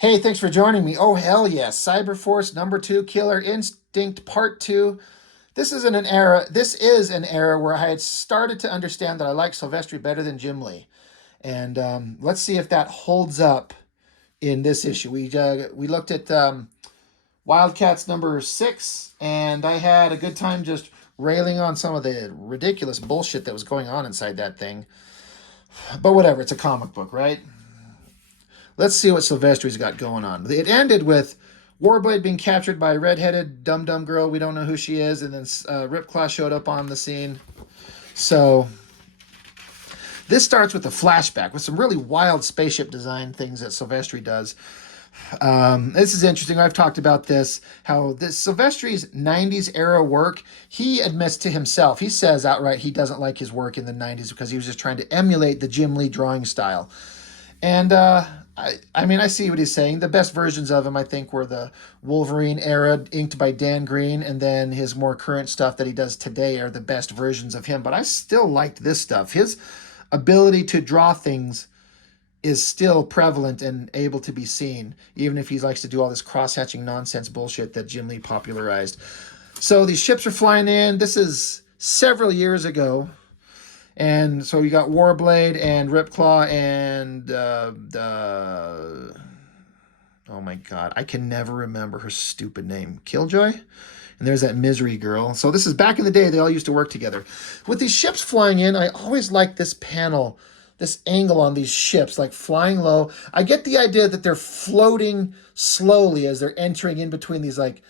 Hey, thanks for joining me. Oh, hell yes. Cyberforce #2 Killer Instinct Part 2. This is an era where I had started to understand that I like Silvestri better than Jim Lee. And let's see if that holds up in this issue. We looked at Wildcats #6, and I had a good time just railing on some of the ridiculous bullshit that was going on inside that thing. But whatever, it's a comic book, right? Let's see what Silvestri's got going on. It ended with Warblade being captured by a redheaded dum-dum girl. We don't know who she is. And then Ripclaw showed up on the scene. So this starts with a flashback with some really wild spaceship design things that Silvestri does. This is interesting. I've talked about this, how this Silvestri's 90s era work, he admits to himself. He says outright he doesn't like his work in the 90s because he was just trying to emulate the Jim Lee drawing style. And I mean, I see what he's saying. The best versions of him, I think, were the Wolverine era, inked by Dan Green, and then his more current stuff that he does today are the best versions of him. But I still liked this stuff. His ability to draw things is still prevalent and able to be seen, even if he likes to do all this cross-hatching nonsense bullshit that Jim Lee popularized. So these ships are flying in. This is several years ago. And so you got Warblade and Ripclaw and oh my god, I can never remember her stupid name. Killjoy? And there's that Misery girl. So this is back in the day, they all used to work together. With these ships flying in, I always like this panel, this angle on these ships, like flying low. I get the idea that they're floating slowly as they're entering in between these like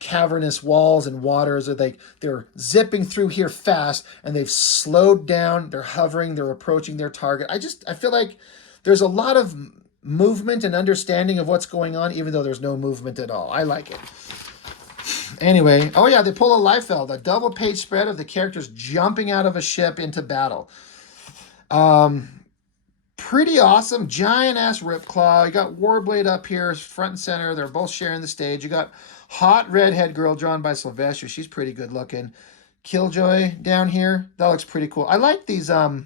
cavernous walls and waters, or they're zipping through here fast and they've slowed down, they're hovering, they're approaching their target. I feel like there's a lot of movement and understanding of what's going on, even though there's no movement at all. I like it. Anyway, oh yeah, they pull a Liefeld, a double page spread of the characters jumping out of a ship into battle. Pretty awesome. Giant ass Ripclaw. You got Warblade up here, front and center. They're both sharing the stage. You got hot redhead girl drawn by Silvestri. She's pretty good looking. Killjoy down here. That looks pretty cool. I like these. I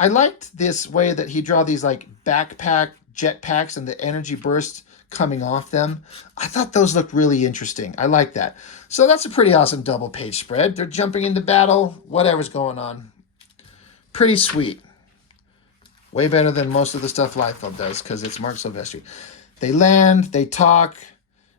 liked this way that he draw these like backpack jetpacks and the energy bursts coming off them. I thought those looked really interesting. I like that. So that's a pretty awesome double page spread. They're jumping into battle. Whatever's going on. Pretty sweet. Way better than most of the stuff Liefeld does because it's Marc Silvestri. They land, they talk.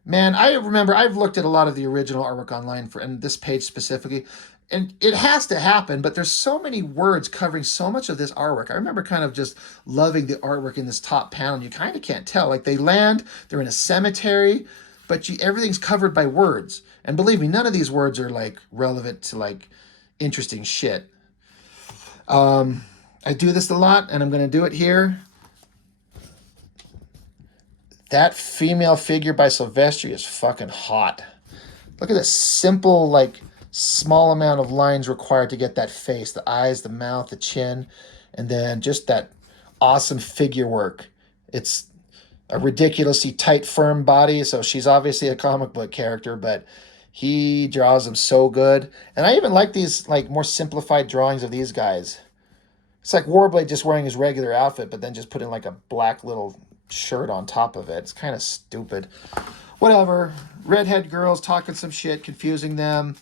Man, I remember I've looked at a lot of the original artwork online and this page specifically, and it has to happen, but there's so many words covering so much of this artwork. I remember kind of just loving the artwork in this top panel, and you kind of can't tell. Like they land, they're in a cemetery, but everything's covered by words. And believe me, none of these words are like relevant to like interesting shit. I do this a lot, and I'm going to do it here. That female figure by Silvestri is fucking hot. Look at this simple, like, small amount of lines required to get that face. The eyes, the mouth, the chin, and then just that awesome figure work. It's a ridiculously tight, firm body, so she's obviously a comic book character, but he draws them so good. And I even like these, like, more simplified drawings of these guys. It's like Warblade just wearing his regular outfit, but then just putting like a black little shirt on top of it. It's kind of stupid. Whatever. Redhead girl's talking some shit, confusing them.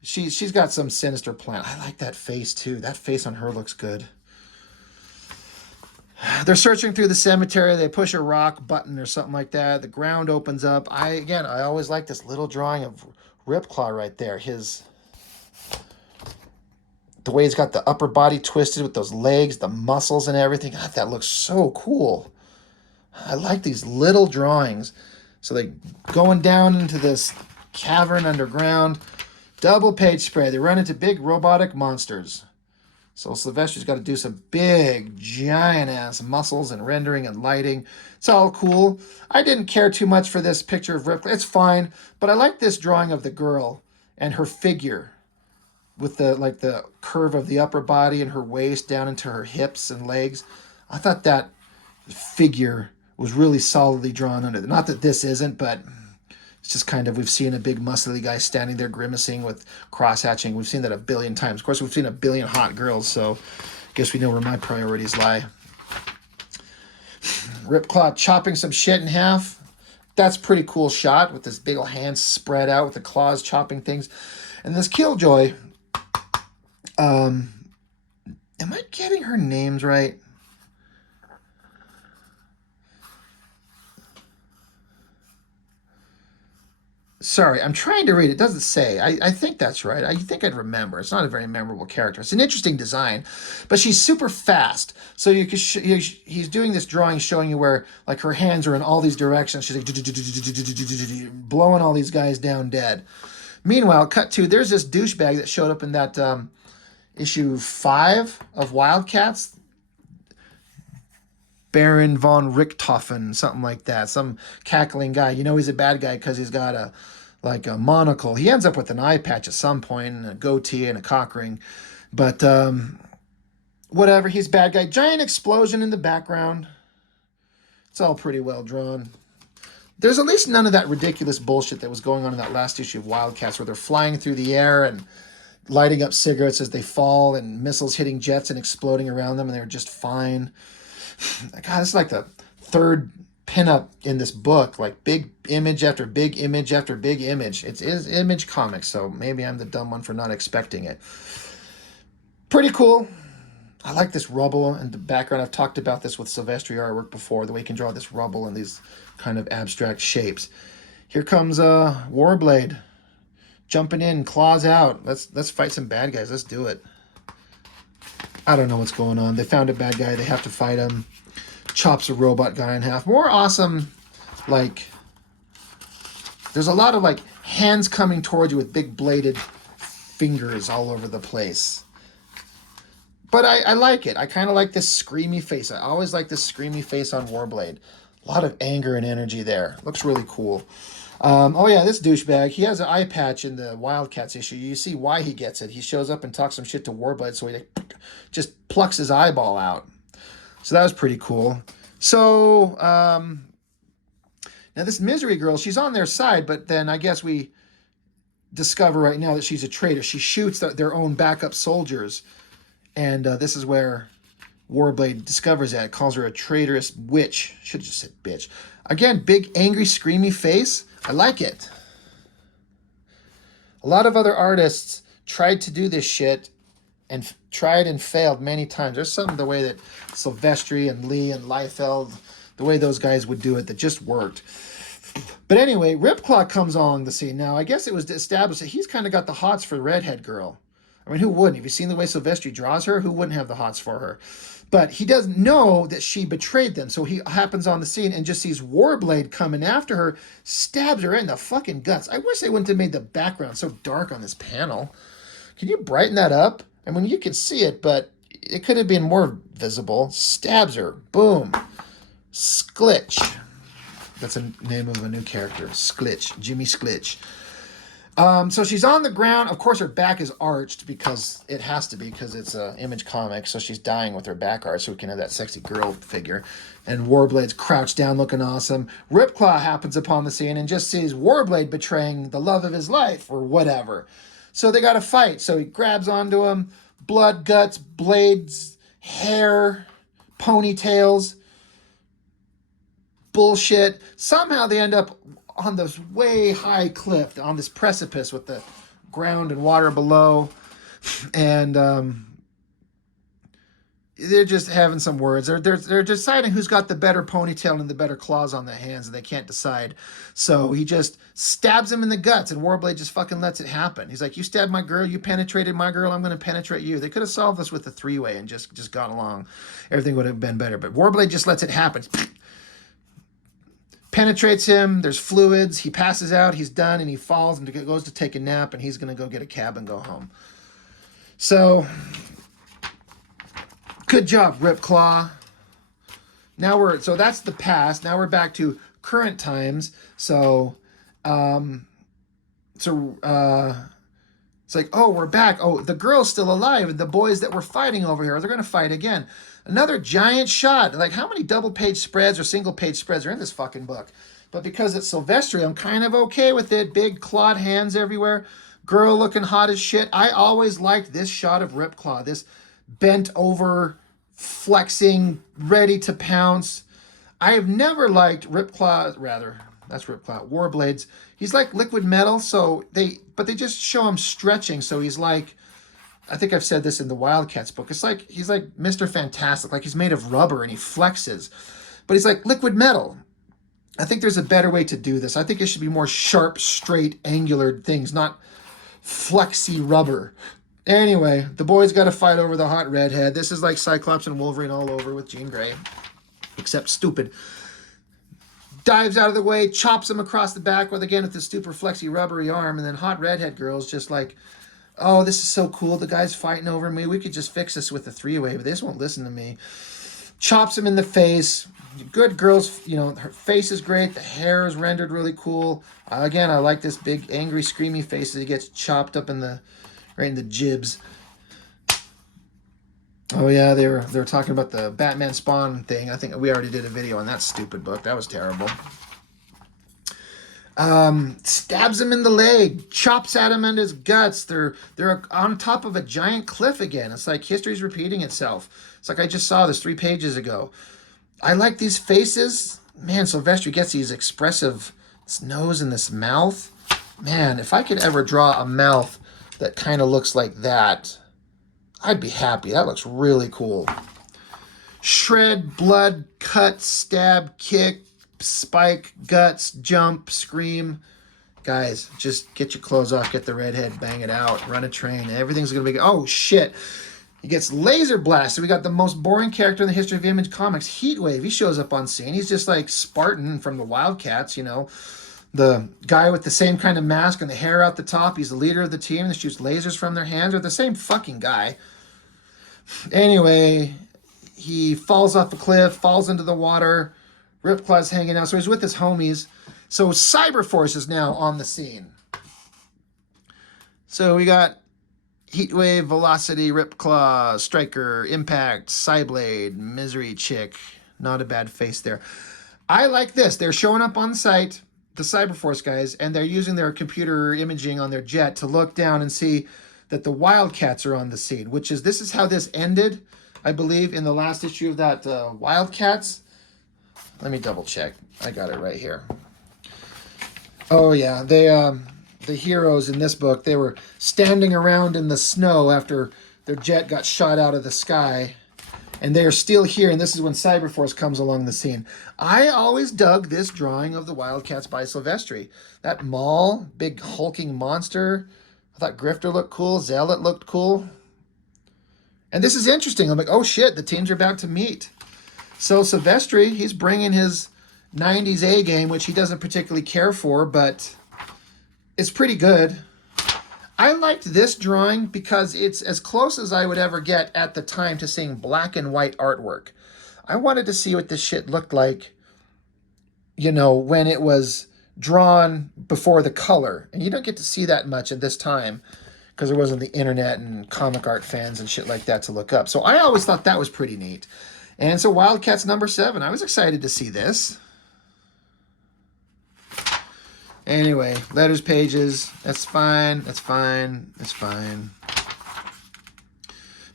She's got some sinister plan. I like that face too. That face on her looks good. They're searching through the cemetery. They push a rock button or something like that. The ground opens up. I always like this little drawing of Ripclaw right there. The way he's got the upper body twisted with those legs, the muscles and everything. God, that looks so cool. I like these little drawings. So they going down into this cavern underground. Double page spread. They run into big robotic monsters. So Silvestri's got to do some big, giant-ass muscles and rendering and lighting. It's all cool. I didn't care too much for this picture of Ripclaw. It's fine. But I like this drawing of the girl and her figure, with the curve of the upper body and her waist down into her hips and legs. I thought that figure was really solidly drawn under it. Not that this isn't, but it's just kind of, we've seen a big muscly guy standing there grimacing with cross-hatching. We've seen that a billion times. Of course, we've seen a billion hot girls, so I guess we know where my priorities lie. Ripclaw chopping some shit in half. That's pretty cool shot with this big old hand spread out with the claws chopping things. And this Killjoy, am I getting her names right? Sorry, I'm trying to read. It doesn't say. I think that's right. I think I'd remember. It's not a very memorable character. It's an interesting design, but she's super fast. So you could he's doing this drawing showing you where like her hands are in all these directions. She's like blowing all these guys down dead. Meanwhile, cut to there's this douchebag that showed up in that issue 5 of Wildcats. Baron von Richthofen, something like that. Some cackling guy. You know he's a bad guy because he's got a monocle. He ends up with an eye patch at some point, and a goatee and a cock ring. But whatever, he's a bad guy. Giant explosion in the background. It's all pretty well drawn. There's at least none of that ridiculous bullshit that was going on in that last issue of Wildcats where they're flying through the air and lighting up cigarettes as they fall and missiles hitting jets and exploding around them, and they're just fine. God, it's like the third pinup in this book, like big image after big image after big image. It is Image Comics, so maybe I'm the dumb one for not expecting it. Pretty cool. I like this rubble in the background. I've talked about this with Silvestri artwork before, the way you can draw this rubble in these kind of abstract shapes. Here comes Warblade jumping in, claws out. Let's fight some bad guys. Let's do it. I don't know what's going on. They found a bad guy. They have to fight him. Chops a robot guy in half. More awesome, like, there's a lot of, like, hands coming towards you with big bladed fingers all over the place. But I like it. I kind of like this screamy face. I always like this screamy face on Warblade. A lot of anger and energy there. Looks really cool. Oh yeah, this douchebag, he has an eye patch in the Wildcats issue. You see why he gets it. He shows up and talks some shit to Warblade, so he just plucks his eyeball out. So that was pretty cool. So, now this Misery Girl, she's on their side, but then I guess we discover right now that she's a traitor. She shoots their own backup soldiers, and this is where Warblade discovers that. Calls her a traitorous witch. Should have just said bitch. Again, big, angry, screamy face. I like it. A lot of other artists tried to do this shit and tried and failed many times. There's some of the way that Silvestri and Lee and Liefeld, the way those guys would do it that just worked. But anyway, Ripclaw comes along the scene. Now, I guess it was established that he's kind of got the hots for the redhead girl. I mean, who wouldn't? Have you seen the way Silvestri draws her? Who wouldn't have the hots for her? But he doesn't know that she betrayed them. So he happens on the scene and just sees Warblade coming after her, stabs her in the fucking guts. I wish they wouldn't have made the background so dark on this panel. Can you brighten that up? I mean, you can see it, but it could have been more visible. Stabs her. Boom. Sklitch. That's the name of a new character. Sklitch. Jimmy Sklitch. So she's on the ground. Of course, her back is arched because it has to be because it's an Image comic. So she's dying with her back arched so we can have that sexy girl figure. And Warblade's crouched down looking awesome. Ripclaw happens upon the scene and just sees Warblade betraying the love of his life or whatever. So they got to fight. So he grabs onto him. Blood, guts, blades, hair, ponytails. Bullshit. Somehow they end up on this way high cliff, on this precipice with the ground and water below. And they're just having some words. They're deciding who's got the better ponytail and the better claws on the hands, and they can't decide. So he just stabs him in the guts, and Warblade just fucking lets it happen. He's like, you stabbed my girl, you penetrated my girl, I'm going to penetrate you. They could have solved this with a three-way and just got along. Everything would have been better. But Warblade just lets it happen. Penetrates him, there's fluids, he passes out, he's done, and he falls and goes to take a nap, and he's going to go get a cab and go home. So, good job, Ripclaw. So that's the past. Now we're back to current times. So, it's like, oh, we're back. Oh, the girl's still alive, and the boys that were fighting over here, they're going to fight again. Another giant shot. Like, how many double-page spreads or single-page spreads are in this fucking book? But because it's Silvestri, I'm kind of okay with it. Big clawed hands everywhere. Girl looking hot as shit. I always liked this shot of Ripclaw. This bent over, flexing, ready to pounce. I have never liked Ripclaw, rather, that's Ripclaw, Warblades. He's like liquid metal, but they just show him stretching, so he's like, I think I've said this in the Wildcats book. It's like he's like Mr. Fantastic, like he's made of rubber and he flexes, but he's like liquid metal. I think there's a better way to do this. I think it should be more sharp, straight, angular things, not flexy rubber. Anyway, the boys got to fight over the hot redhead. This is like Cyclops and Wolverine all over with Jean Grey, except stupid. Dives out of the way, chops him across the back with the super flexy rubbery arm, and then hot redhead girl's just like, oh, this is so cool. The guy's fighting over me. We could just fix this with a three-way, but they just won't listen to me. Chops him in the face. Good girl's, her face is great. The hair is rendered really cool. Again, I like this big, angry, screamy face as he gets chopped up right in the jibs. Oh yeah, they were talking about the Batman Spawn thing. I think we already did a video on that stupid book. That was terrible. Stabs him in the leg, chops at him in his guts. They're on top of a giant cliff again. It's like history's repeating itself. It's like I just saw this 3 pages ago. I like these faces. Man, Silvestri gets these expressive, this nose and this mouth. Man, if I could ever draw a mouth that kind of looks like that, I'd be happy. That looks really cool. Shred, blood, cut, stab, kick, spike, guts, jump, scream. Guys, just get your clothes off, get the redhead, bang it out, run a train. Everything's going to be... Oh, shit. He gets laser blasted. We got the most boring character in the history of Image Comics, Heatwave. He shows up on scene. He's just like Spartan from the Wildcats, The guy with the same kind of mask and the hair out the top. He's the leader of the team that shoots lasers from their hands. They're the same fucking guy. Anyway, he falls off a cliff, falls into the water. Ripclaw's hanging out. So he's with his homies. So Cyberforce is now on the scene. So we got Heatwave, Velocity, Ripclaw, Striker, Impact, Cyblade, Misery Chick. Not a bad face there. I like this. They're showing up on site, the Cyberforce guys, and they're using their computer imaging on their jet to look down and see that the Wildcats are on the scene, this is how this ended, I believe, in the last issue of that Wildcats. Let me double check. I got it right here. Oh yeah, the heroes in this book, they were standing around in the snow after their jet got shot out of the sky, and they are still here, and this is when Cyberforce comes along the scene. I always dug this drawing of the Wildcats by Silvestri. That Maul, big hulking monster. I thought Grifter looked cool. Zealot looked cool. And this is interesting. I'm like, oh shit, the teams are about to meet. So Silvestri, he's bringing his 90s A game, which he doesn't particularly care for, but it's pretty good. I liked this drawing because it's as close as I would ever get at the time to seeing black and white artwork. I wanted to see what this shit looked like, when it was drawn before the color. And you don't get to see that much at this time because there wasn't the internet and comic art fans and shit like that to look up. So I always thought that was pretty neat. And so Wildcats #7. I was excited to see this. Anyway, letters, pages. That's fine. That's fine. That's fine.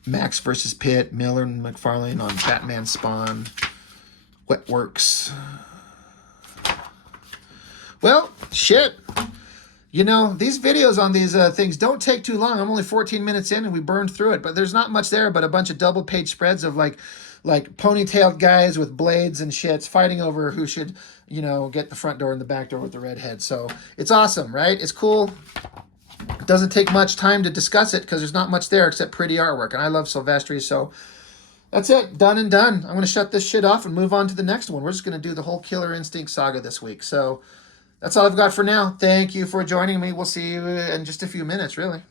Max versus Pitt. Miller and McFarlane on Batman Spawn. Wetworks. Well, shit. These videos on these things don't take too long. I'm only 14 minutes in and we burned through it. But there's not much there but a bunch of double-page spreads of like ponytailed guys with blades and shits fighting over who should, get the front door and the back door with the redhead. So it's awesome, right? It's cool. It doesn't take much time to discuss it because there's not much there except pretty artwork. And I love Silvestri, so that's it. Done and done. I'm going to shut this shit off and move on to the next one. We're just going to do the whole Killer Instinct saga this week. So that's all I've got for now. Thank you for joining me. We'll see you in just a few minutes, really.